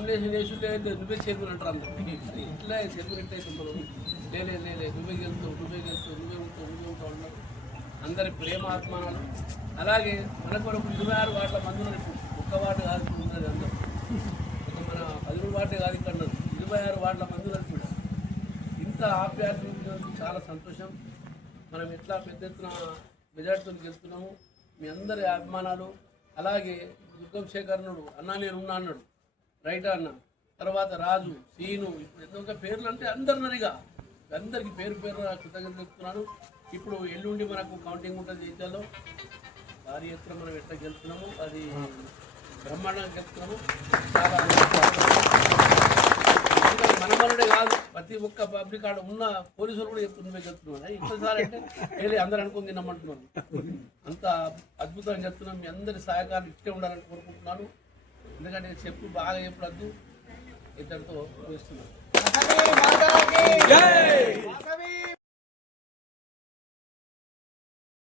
Nomination వేసి లేదు నువ్వే చైర్మన్ అంటారు అందరూ. ఇట్లా చైర్మన్ ఎట్లయితే మనం లే నువ్వే గెలుతావు నువ్వే ఉంటావు అన్నారు. అందరి ప్రేమ ఆత్మానాలు. అలాగే మనకు ఒక 26 వార్డుల మంది ఉన్నారు. ఇప్పుడు ఒక్క వార్డు కాదు ఉన్నది అందరూ. మన 13 వార్డే కాదు ఇక్కడ 26 వార్డుల మంది ఉన్నారు. కూడా ఇంత ఆప్యాయత చాలా సంతోషం. మనం ఎట్లా పెద్ద ఎత్తున మెజార్టీతో గెలుస్తున్నాము. మీ అందరి అభిమానాలు. అలాగే దుర్గం శేఖర్నుడు అన్నా నేను ఉన్నా అన్నాడు, రైట్ అన్న. తర్వాత రాజు, సీను, ఇప్పుడు ఎందుకంటే పేర్లు అంటే అందరినరిగా అందరికీ పేరు కృతజ్ఞతలు చెప్తున్నాను. ఇప్పుడు ఎల్లుండి మనకు కౌంటింగ్ ఉంటుంది జీతాల్లో. భారీ ఎత్తున మనం ఎట్లా గెలుస్తున్నాము, అది బ్రహ్మాండంగా గెలుస్తున్నాము. చాలా మనమనుడే కాదు, ప్రతి ఒక్క పబ్లిక్ ఆడ ఉన్న పోలీసులు కూడా చెప్తున్నా చెప్తున్నాను. ఇంకోసారి అంటే వెళ్ళి అందరూ అనుకుని తినమంటున్నాను. అంత అద్భుతంగా చెప్తున్నాం. మీ అందరి సహకారం ఇట్టే ఉండాలని కోరుకుంటున్నాను. ఎందుకంటే బాగా చెప్పడద్దు, ఇద్దరితో చూస్తున్నాను.